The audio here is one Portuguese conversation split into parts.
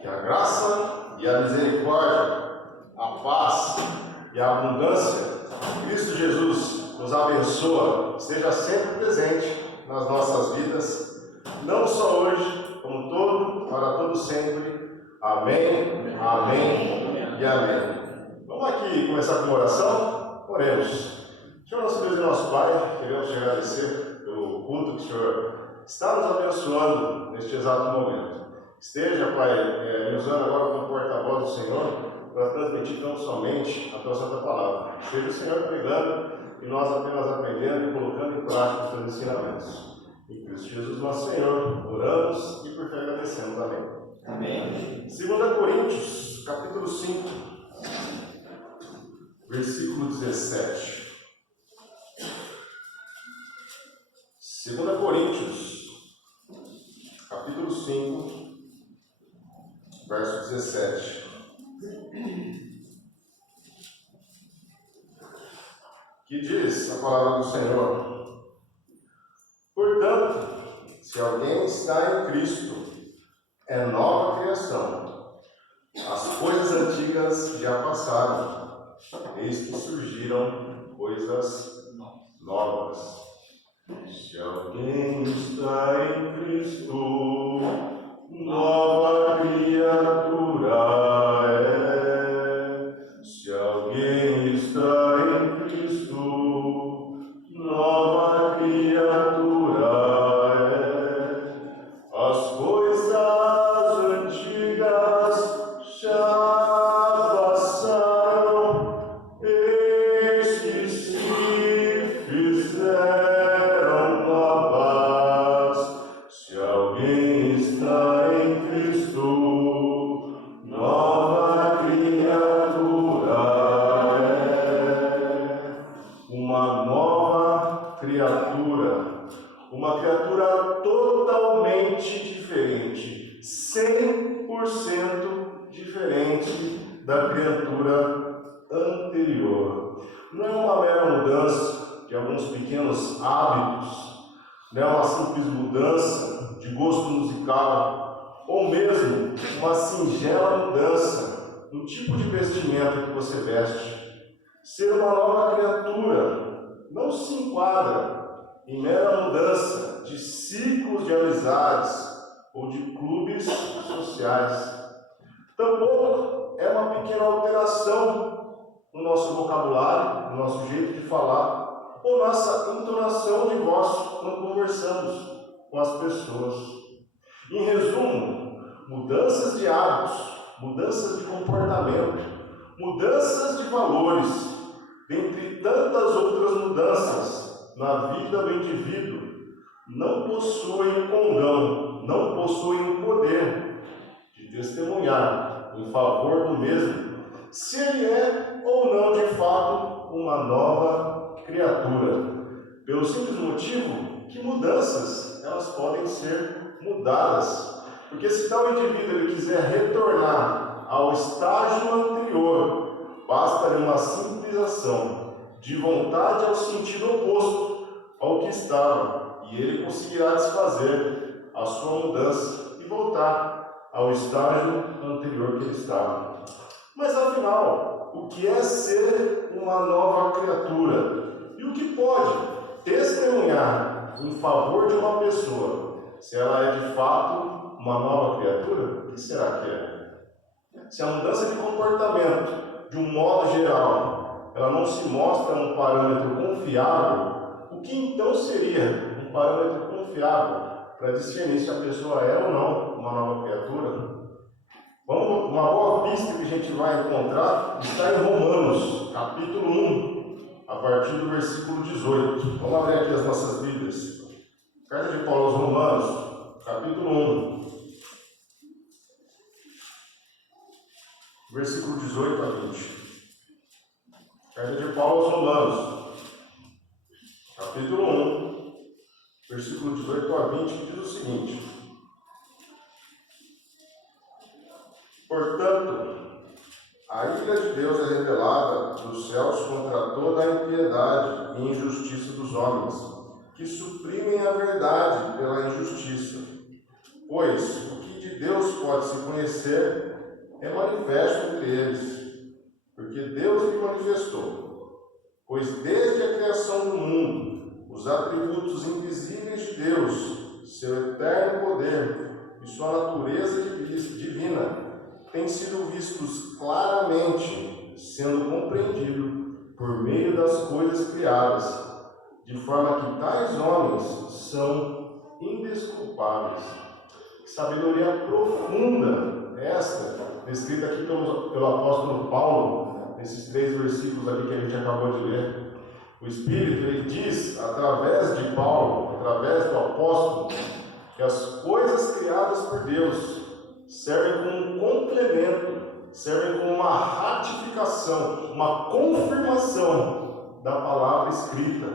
Que a graça e a misericórdia, a paz e a abundância de Cristo Jesus nos abençoa, esteja sempre presente nas nossas vidas, não só hoje, como para todo sempre. Amém, amém e amém. Vamos aqui começar com uma oração? Oremos. Senhor nosso Deus e nosso Pai, queremos te agradecer pelo culto que o Senhor está nos abençoando neste exato momento. Esteja, Pai, me usando agora como porta-voz do Senhor para transmitir tão somente a tua santa palavra. Seja o Senhor pregando e nós apenas aprendendo e colocando em prática os teus ensinamentos. Em Cristo Jesus, nosso Senhor, oramos e por fé agradecemos. Amém. Amém. 2 Coríntios, capítulo 5, versículo 17. 2 Coríntios, capítulo 5, verso 17. Que diz a palavra do Senhor: portanto, se alguém está em Cristo, é nova criação. As coisas antigas já passaram, eis que surgiram coisas novas. Se alguém está em Cristo, nova criatura é. Se alguém está em Cristo, nova criatura é. As coisas antigas já passaram, eis que se fizeram novas. Se alguém está em Cristo, nova criatura é. Uma nova criatura, uma criatura totalmente diferente, 100% diferente da criatura anterior. Não é uma mera mudança de alguns pequenos hábitos, não é uma simples mudança de gosto musical, ou mesmo uma singela mudança no tipo de vestimenta que você veste. Ser uma nova criatura não se enquadra em mera mudança de ciclos de amizades ou de clubes sociais. Tampouco é uma pequena alteração no nosso vocabulário, no nosso jeito de falar, ou nossa entonação de voz quando conversamos com as pessoas. Em resumo, mudanças de hábitos, mudanças de comportamento, mudanças de valores, dentre tantas outras mudanças na vida do indivíduo, não possuem o condão, não possuem o poder de testemunhar em favor do mesmo, se ele é ou não de fato uma nova criatura. Pelo simples motivo que mudanças, elas podem ser mudadas. Porque se tal indivíduo ele quiser retornar ao estágio anterior, basta uma simples ação de vontade ao sentido oposto ao que estava, e ele conseguirá desfazer a sua mudança e voltar ao estágio anterior que ele estava. Mas afinal, o que é ser uma nova criatura? E o que pode testemunhar em favor de uma pessoa, se ela é de fato uma nova criatura? O que será que é? Se a mudança de comportamento, de um modo geral, ela não se mostra um parâmetro confiável, o que então seria um parâmetro confiável para discernir se a pessoa é ou não uma nova criatura? Uma boa pista que a gente vai encontrar está em Romanos, capítulo 1, a partir do versículo 18. Vamos abrir aqui as nossas Bíblias. Carta de Paulo aos Romanos, capítulo 1, versículo 18 a 20. Carta de Paulo aos Romanos, capítulo 1, versículo 18 a 20, que diz o seguinte: portanto, a ira de Deus é revelada dos céus contra toda a impiedade e injustiça dos homens, que suprimem a verdade pela injustiça. Pois o que de Deus pode se conhecer é manifesto entre eles, porque Deus lhe manifestou. Pois desde a criação do mundo, os atributos invisíveis de Deus, seu eterno poder e sua natureza divina, têm sido vistos claramente, sendo compreendido por meio das coisas criadas, de forma que tais homens são indesculpáveis. Que sabedoria profunda esta, descrita aqui pelo apóstolo Paulo, nesses 3 versículos aqui que a gente acabou de ler. O Espírito, ele diz, através de Paulo, através do apóstolo, que as coisas criadas por Deus servem como um complemento, servem como uma ratificação, uma confirmação da palavra escrita.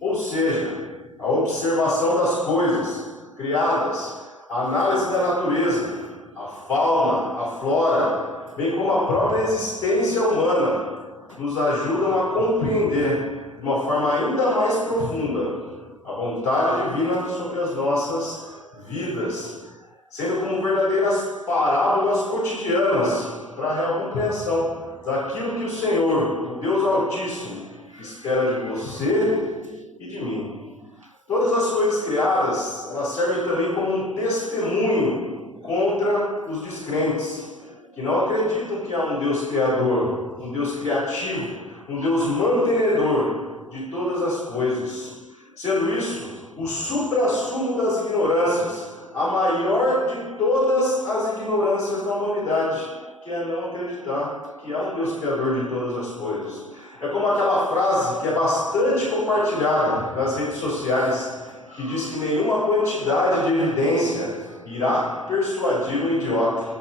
Ou seja, a observação das coisas criadas, a análise da natureza, a fauna, a flora, bem como a própria existência humana, nos ajudam a compreender de uma forma ainda mais profunda a vontade divina sobre as nossas vidas, sendo como verdadeiras parábolas cotidianas para a real compreensão daquilo que o Senhor, o Deus Altíssimo, espera de você e de mim. Todas as coisas criadas, elas servem também como um testemunho contra os descrentes, que não acreditam que há um Deus criador, um Deus criativo, um Deus mantenedor de todas as coisas. Sendo isso, o suprassumo das ignorâncias, a maior de todas as ignorâncias da humanidade, que é não acreditar que há um Deus criador de todas as coisas. É como aquela frase que é bastante compartilhada nas redes sociais, que diz que nenhuma quantidade de evidência irá persuadir o idiota.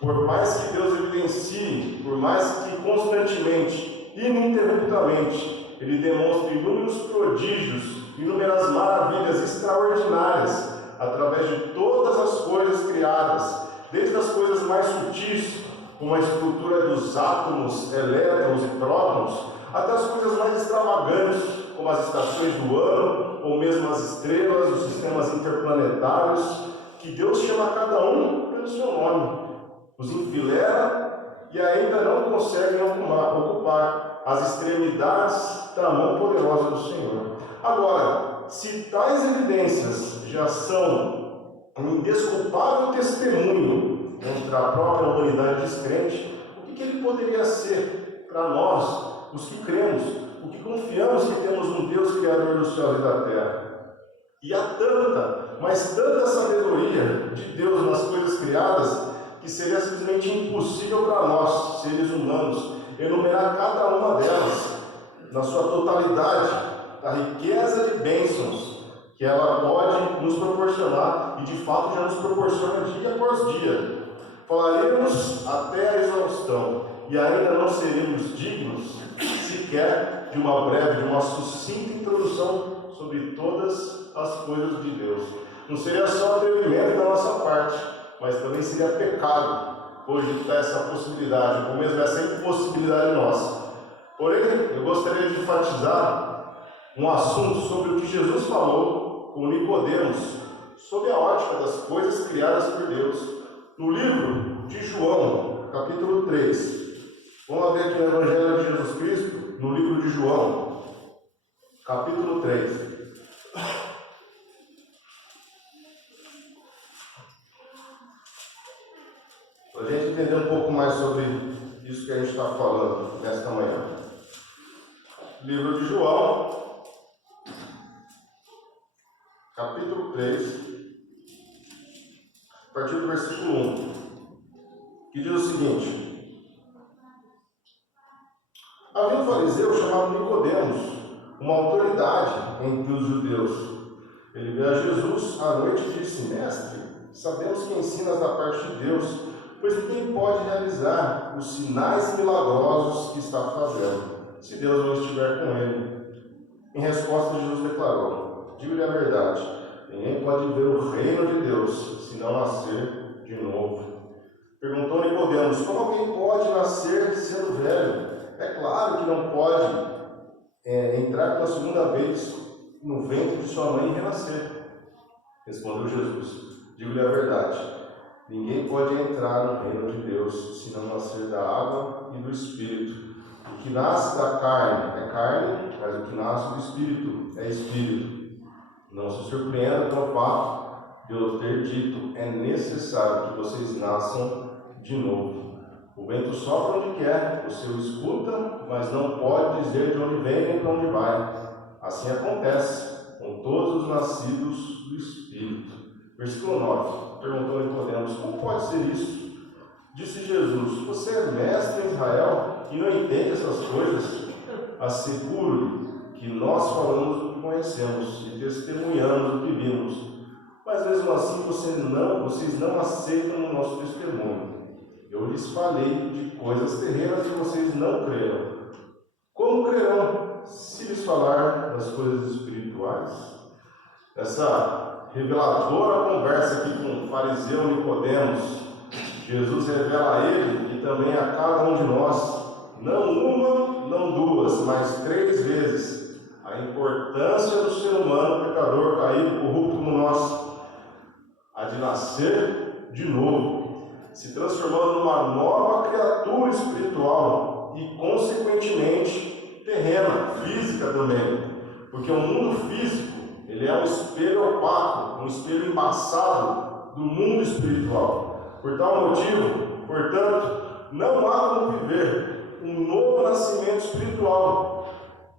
Por mais que Deus evidencie, por mais que constantemente, ininterruptamente, Ele demonstre inúmeros prodígios, inúmeras maravilhas extraordinárias, através de todas as coisas criadas, desde as coisas mais sutis, como a estrutura dos átomos, elétrons e prótons, até as coisas mais extravagantes, como as estações do ano, ou mesmo as estrelas, os sistemas interplanetários, que Deus chama cada um pelo seu nome, os enfileira e ainda não conseguem ocupar as extremidades da mão poderosa do Senhor. Agora, se tais evidências já são um indesculpável testemunho contra a própria humanidade descrente, o que ele poderia ser para nós, os que cremos, o que confiamos que temos um Deus criador dos céus e da terra? E há tanta, mas tanta sabedoria de Deus nas coisas criadas, que seria simplesmente impossível para nós, seres humanos, enumerar cada uma delas, na sua totalidade, da riqueza de bênçãos que ela pode nos proporcionar, e de fato já nos proporciona dia após dia. Falaremos até a exaustão, e ainda não seremos dignos sequer de uma breve, de uma sucinta introdução sobre todas as coisas de Deus. Não seria só atrevimento da nossa parte, mas também seria pecado cogitar essa possibilidade, ou mesmo essa impossibilidade nossa. Porém, eu gostaria de enfatizar um assunto sobre o que Jesus falou com Nicodemos, sob a ótica das coisas criadas por Deus, no livro de João, capítulo 3. Vamos ver aqui no Evangelho de Jesus Cristo, no livro de João, capítulo 3. Para a gente entender um pouco mais sobre isso que a gente está falando nesta manhã. Livro de João, capítulo 3, a partir do versículo 1, que diz o seguinte: havia um fariseu chamado Nicodemos, uma autoridade entre os judeus. Ele veio a Jesus à noite e disse: Mestre, sabemos que ensinas da parte de Deus, pois ninguém pode realizar os sinais milagrosos que está fazendo, se Deus não estiver com ele. Em resposta, Jesus declarou: digo-lhe a verdade, ninguém pode ver o reino de Deus se não nascer de novo. Perguntou Nicodemos: como alguém pode nascer sendo velho? É claro que não pode entrar pela segunda vez no ventre de sua mãe e renascer. Respondeu Jesus: digo-lhe a verdade, Ninguém pode entrar no reino de Deus se não nascer da água e do Espírito. O que nasce da carne é carne, mas o que nasce do Espírito é Espírito. Não se surpreenda com o fato de eu ter dito: é necessário que vocês nasçam de novo. O vento sopra onde quer, você o escuta, mas não pode dizer de onde vem nem para onde vai. Assim acontece com todos os nascidos do Espírito. Versículo 9. Perguntou Nicodemos: como pode ser isso? Disse Jesus: você é mestre em Israel e não entende essas coisas? Asseguro-lhe que nós falamos o que conhecemos e testemunhamos o que vimos, mas mesmo assim vocês não aceitam o nosso testemunho. Eu lhes falei de coisas terrenas e vocês não creram. Como crerão se lhes falar das coisas espirituais? Essa reveladora conversa aqui com o fariseu Nicodemos, Jesus revela a ele e também a cada um de nós, não uma, não duas, mas 3 vezes, a importância do ser humano pecador, caído, corrupto como nós, a de nascer de novo, se transformando numa nova criatura espiritual e, consequentemente, terrena, física também, porque o mundo físico ele é um espelho opaco, um espelho embaçado do mundo espiritual. Por tal motivo, portanto, não há como viver um novo nascimento espiritual,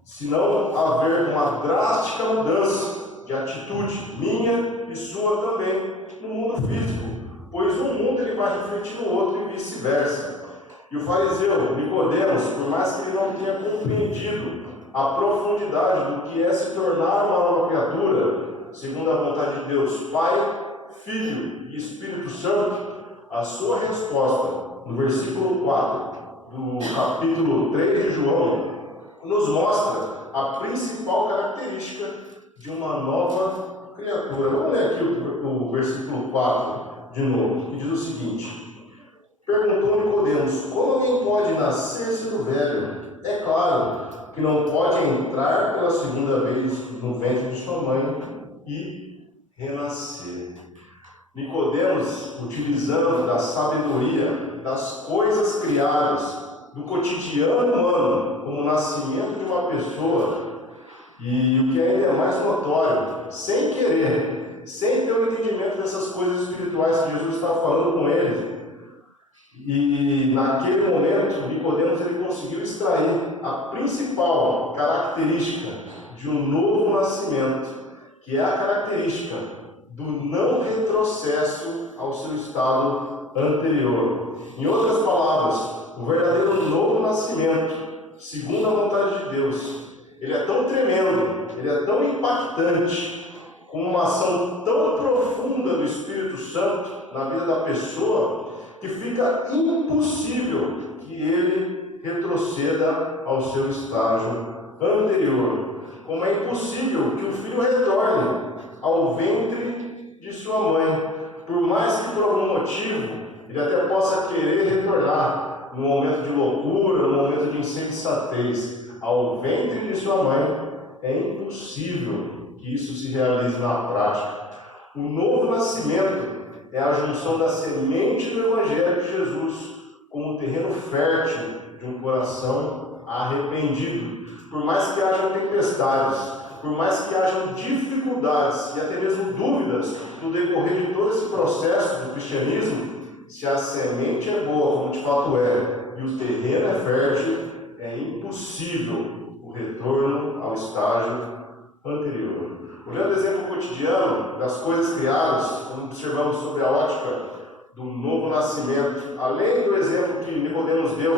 se não haver uma drástica mudança de atitude minha e sua também no mundo físico, pois um mundo ele vai refletir no outro e vice-versa. E o fariseu Nicodemos, por mais que ele não tenha compreendido a profundidade do que é se tornar uma nova criatura, segundo a vontade de Deus, Pai, Filho e Espírito Santo, a sua resposta, no versículo 4 do capítulo 3 de João, nos mostra a principal característica de uma nova criatura. Vamos ler aqui o versículo 4 de novo, que diz o seguinte: perguntou Nicodemos: como alguém pode nascer sendo velho? É claro que não pode entrar pela segunda vez no ventre de sua mãe e renascer. Nicodemos, utilizando da sabedoria das coisas criadas, do cotidiano humano, como o nascimento de uma pessoa, e o que ainda é mais notório, sem querer, sem ter o entendimento dessas coisas espirituais que Jesus está falando com eles. E naquele momento, Nicodemos ele conseguiu extrair a principal característica de um novo nascimento, que é a característica do não retrocesso ao seu estado anterior. Em outras palavras, o verdadeiro novo nascimento, segundo a vontade de Deus, ele é tão tremendo, ele é tão impactante, com uma ação tão profunda do Espírito Santo na vida da pessoa, que fica impossível que ele retroceda ao seu estágio anterior. Como é impossível que o filho retorne ao ventre de sua mãe, por mais que por algum motivo ele até possa querer retornar no momento de loucura, no momento de insensatez, ao ventre de sua mãe, é impossível que isso se realize na prática. O novo nascimento é a junção da semente do Evangelho de Jesus com o terreno fértil de um coração arrependido. Por mais que hajam tempestades, por mais que hajam dificuldades e até mesmo dúvidas no decorrer de todo esse processo do cristianismo, se a semente é boa, como de fato é, e o terreno é fértil, é impossível o retorno ao estágio anterior. Olhando o exemplo cotidiano das coisas criadas, como observamos sobre a ótica do novo nascimento, além do exemplo que Nicodemos deu,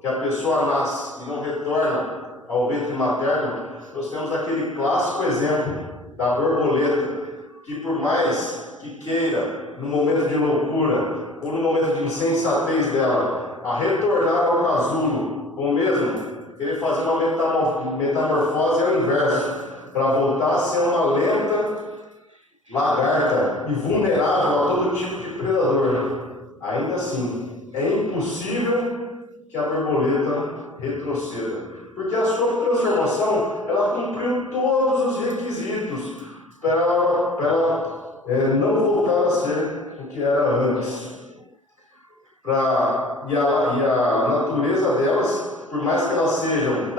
que a pessoa nasce e não retorna ao ventre materno, nós temos aquele clássico exemplo da borboleta, que por mais que queira, no momento de loucura ou no momento de insensatez dela, a retornar ao casulo, ou mesmo querer fazer uma metamorfose ao inverso, para voltar a ser uma lenta lagarta e vulnerável a todo tipo de predador, ainda assim é impossível que a borboleta retroceda, porque a sua transformação ela cumpriu todos os requisitos para ela não voltar a ser o que era antes. E a natureza delas, por mais que elas sejam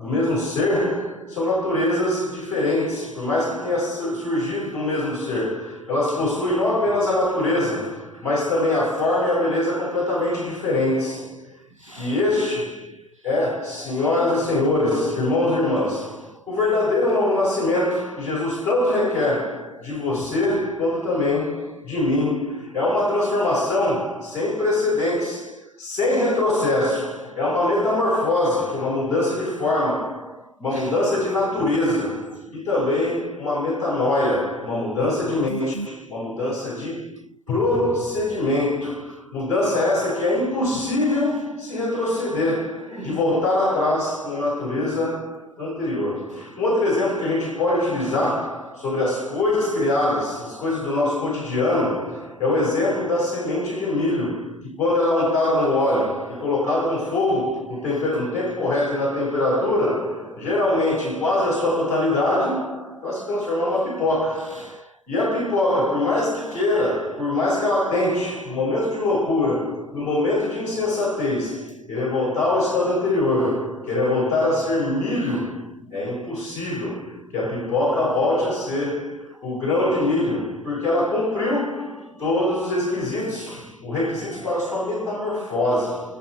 do mesmo ser, são naturezas diferentes, por mais que tenha surgido do mesmo ser. Elas possuem não apenas a natureza, mas também a forma e a beleza completamente diferentes. E este é, senhoras e senhores, irmãos e irmãs, o verdadeiro novo nascimento que Jesus tanto requer de você quanto também de mim. É uma transformação sem precedentes, sem retrocesso. É uma metamorfose, uma mudança de forma, uma mudança de natureza e também uma metanoia, uma mudança de mente, uma mudança de procedimento. Mudança essa que é impossível se retroceder, de voltar atrás com a natureza anterior. Um outro exemplo que a gente pode utilizar sobre as coisas criadas, as coisas do nosso cotidiano, é o exemplo da semente de milho, que quando ela é untada no óleo e colocada no fogo, no tempo correto e na temperatura, geralmente, em quase a sua totalidade, ela se transforma numa pipoca. E a pipoca, por mais que queira, por mais que ela tente, no momento de loucura, no momento de insensatez, querer voltar ao estado anterior, querer voltar a ser milho, é impossível que a pipoca volte a ser o grão de milho, porque ela cumpriu todos os requisitos para a sua metamorfose.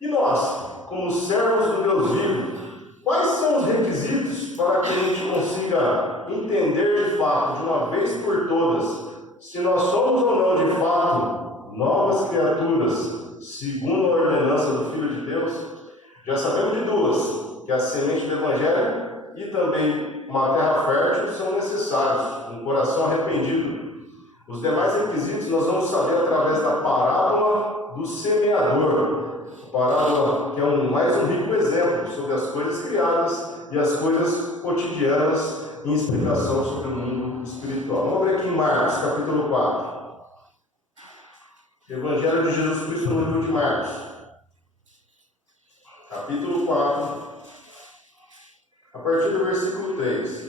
E nós, como servos do Deus vivo, quais são os requisitos para que a gente consiga entender de fato, de uma vez por todas, se nós somos ou não de fato novas criaturas, segundo a ordenança do Filho de Deus? Já sabemos de duas, que a semente do Evangelho e também uma terra fértil são necessários, um coração arrependido. Os demais requisitos nós vamos saber através da parábola do semeador. A parábola que é mais um rico exemplo sobre as coisas criadas e as coisas cotidianas em explicação sobre o mundo espiritual. Vamos ver aqui em Marcos, capítulo 4. Evangelho de Jesus Cristo no livro de Marcos. Capítulo 4, a partir do versículo 3.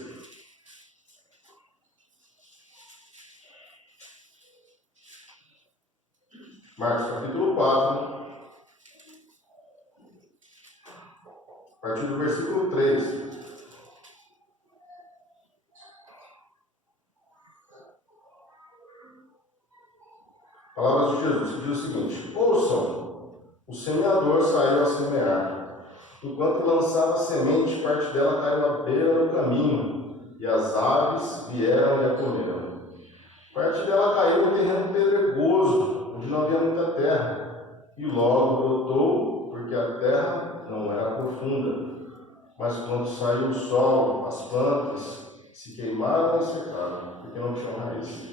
Marcos capítulo 4, a partir do versículo 3. Palavras de Jesus, que diz o seguinte: ouçam, o semeador saiu a semear. Enquanto lançava a semente, parte dela caiu à beira do caminho, e as aves vieram e a comeram. Parte dela caiu em terreno pedregoso, onde não havia muita terra, e logo brotou, porque a terra não era profunda. Mas quando saiu o sol, as plantas se queimaram e secaram, porque não tinham raiz.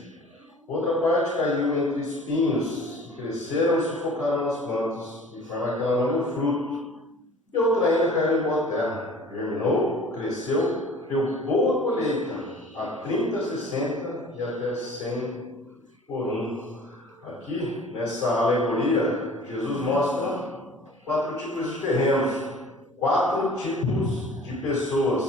Outra parte caiu entre espinhos, que cresceram e sufocaram as plantas, de forma que ela não deu fruto. E outra ainda caiu em boa terra, germinou, cresceu, deu boa colheita, a 30, 60 e até 100 por um. Aqui, nessa alegoria, Jesus mostra 4 tipos de terrenos, 4 tipos de pessoas,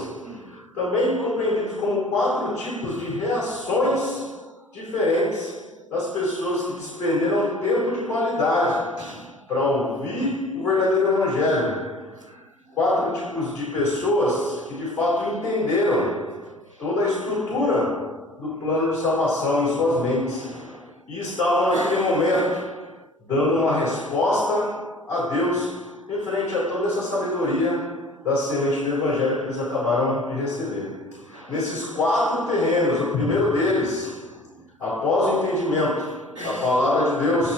também compreendidos como 4 tipos de reações diferentes das pessoas que despenderam tempo de qualidade para ouvir o verdadeiro Evangelho. 4 tipos de pessoas que de fato entenderam toda a estrutura do plano de salvação em suas mentes e estavam naquele momento dando uma resposta a Deus referente a toda essa sabedoria da semente do Evangelho que eles acabaram de receber. Nesses 4 terrenos, o primeiro deles, após o entendimento da palavra de Deus,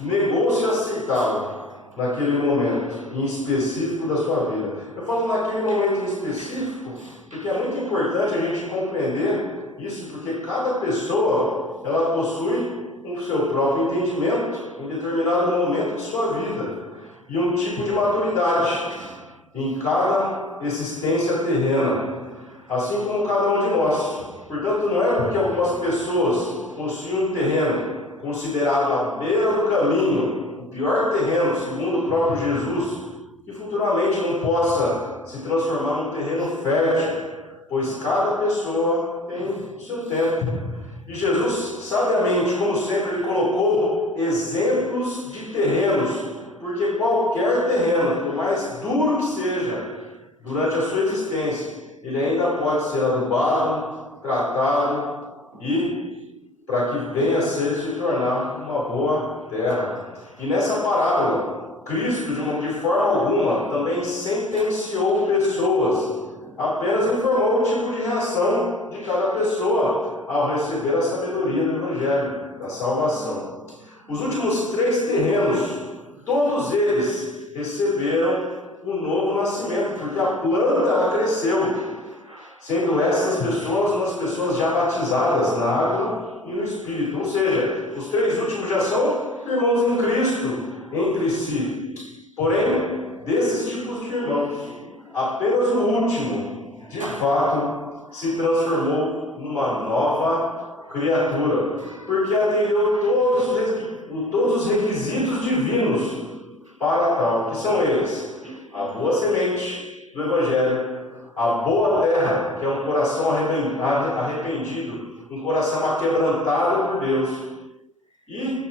negou-se a aceitá-la naquele momento em específico da sua vida. Eu falo naquele momento em específico porque é muito importante a gente compreender isso, porque cada pessoa ela possui o seu próprio entendimento em determinado momento de sua vida e um tipo de maturidade em cada existência terrena, assim como cada um de nós. Portanto, não é porque algumas pessoas possuem um terreno considerado à beira do caminho, o pior terreno, segundo o próprio Jesus, que futuramente não possa se transformar num terreno fértil, pois cada pessoa tem o seu tempo. E Jesus, sabiamente, como sempre, ele colocou exemplos de terrenos, porque qualquer terreno, por mais duro que seja, durante a sua existência, ele ainda pode ser adubado, tratado e para que venha a se tornar uma boa terra. E nessa parábola, Cristo, de forma alguma, também sentenciou pessoas, apenas informou o tipo de reação de cada pessoa ao receber a sabedoria do Evangelho, da salvação. Os últimos 3 terrenos, todos eles receberam um novo nascimento, porque a planta ela cresceu, sendo essas pessoas umas pessoas já batizadas na água e no Espírito. Ou seja, os 3 últimos já são irmãos em Cristo entre si. Porém, desses tipos de irmãos, apenas o último, de fato, se transformou numa nova criatura, porque atendeu todos os requisitos divinos para tal, que são eles: a boa semente do Evangelho, a boa terra, que é um coração arrependido, um coração aquebrantado por Deus, e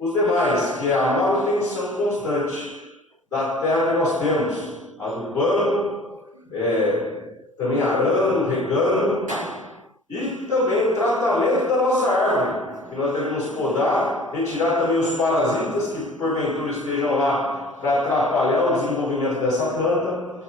os demais, que é a manutenção constante da terra que nós temos, adubando, também arando, regando, e também o tratamento da nossa árvore, que nós devemos podar, retirar também os parasitas que porventura estejam lá para atrapalhar o desenvolvimento dessa planta,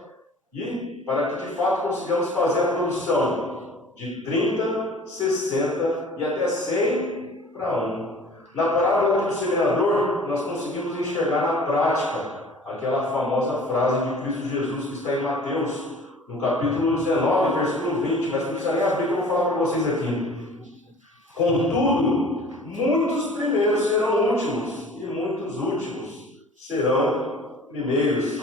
e para que de fato consigamos fazer a produção de 30, 60 e até 100 para 1. Na parábola do semeador, nós conseguimos enxergar na prática aquela famosa frase de Cristo Jesus que está em Mateus, no capítulo 19, versículo 20, mas não precisa nem abrir, eu vou falar para vocês aqui. Contudo, muitos primeiros serão últimos, e muitos últimos serão primeiros,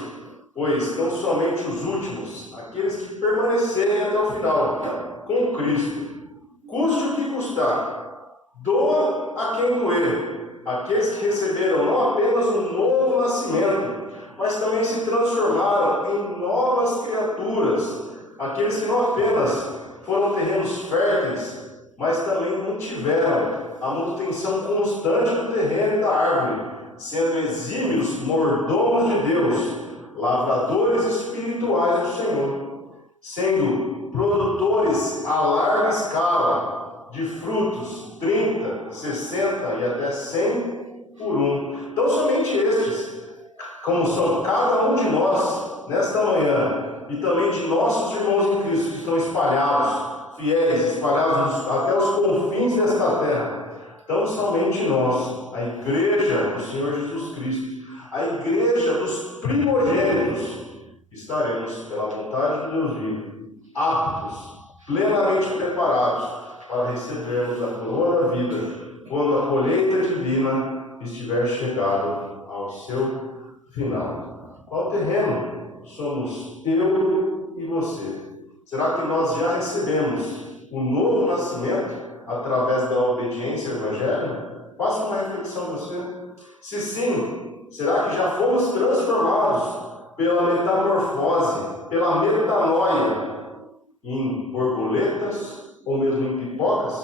pois tão somente os últimos, aqueles que permanecerem até o final, com Cristo, custe o que custar, doa a quem doer, aqueles que receberam não apenas um novo nascimento, mas também se transformaram em novas criaturas, aqueles que não apenas foram terrenos férteis, mas também mantiveram a manutenção constante do terreno e da árvore, sendo exímios mordomos de Deus, lavradores espirituais do Senhor, sendo produtores a larga escala de frutos, 30, 60 e até 100 por 1. Então somente estes, como são cada um de nós nesta manhã, e também de nossos irmãos em Cristo que estão espalhados, fiéis, espalhados até os confins desta terra, tão somente nós, a igreja do Senhor Jesus Cristo, a igreja dos primogênitos, estaremos, pela vontade de Deus vivo, aptos, plenamente preparados para recebermos a coroa da vida, quando a colheita divina estiver chegado ao seu final. Qual terreno somos eu e você? Será que nós já recebemos o novo nascimento através da obediência ao Evangelho? Faça uma reflexão você. Se sim, será que já fomos transformados pela metamorfose, pela metanoia, em borboletas ou mesmo em pipocas,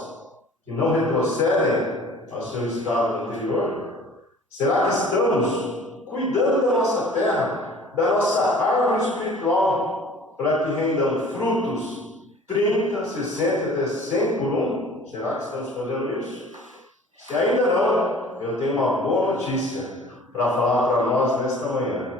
que não retrocedem ao seu estado anterior? Será que estamos cuidando da nossa terra, da nossa árvore espiritual, para que rendam frutos 30, 60, até 100 por 1? Será que estamos fazendo isso? Se ainda não, eu tenho uma boa notícia para falar para nós nesta manhã.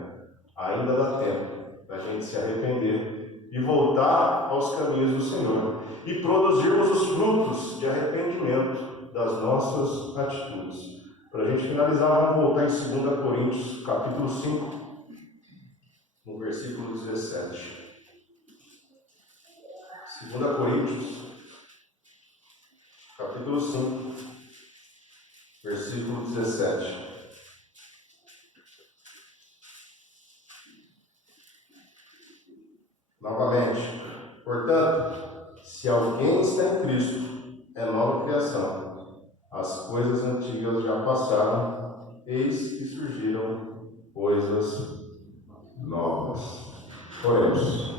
Ainda dá tempo da gente se arrepender e voltar aos caminhos do Senhor e produzirmos os frutos de arrependimento das nossas atitudes. Para a gente finalizar, vamos voltar em 2 Coríntios, capítulo 5, no versículo 17. 2 Coríntios, capítulo 5, versículo 17. Novamente, portanto, se alguém está em Cristo, é nova criação. As coisas antigas já passaram, eis que surgiram coisas novas. Oremos.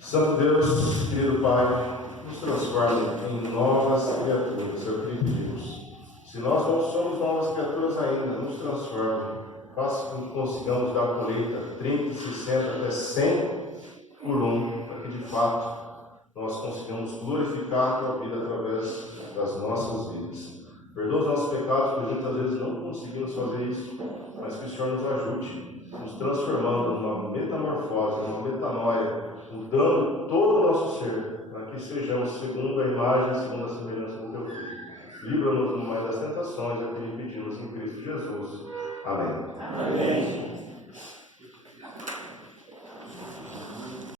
Santo Deus, querido Pai, nos transforme em novas criaturas, é o que pedimos. Se nós não somos novas criaturas ainda, nos transforme. Faça com que consigamos dar colheita 30, 60, até 100 por um, para que de fato nós consigamos glorificar a tua vida através das nossas vidas. Perdoa os nossos pecados, porque muitas vezes não conseguimos fazer isso, mas que o Senhor nos ajude, nos transformando numa metamorfose, numa metanoia, mudando todo o nosso ser, para que sejamos segundo a imagem, segundo a semelhança do teu Filho. Livra-nos do mal das tentações, é o que lhe pedimos em Cristo Jesus. Amém. Amém.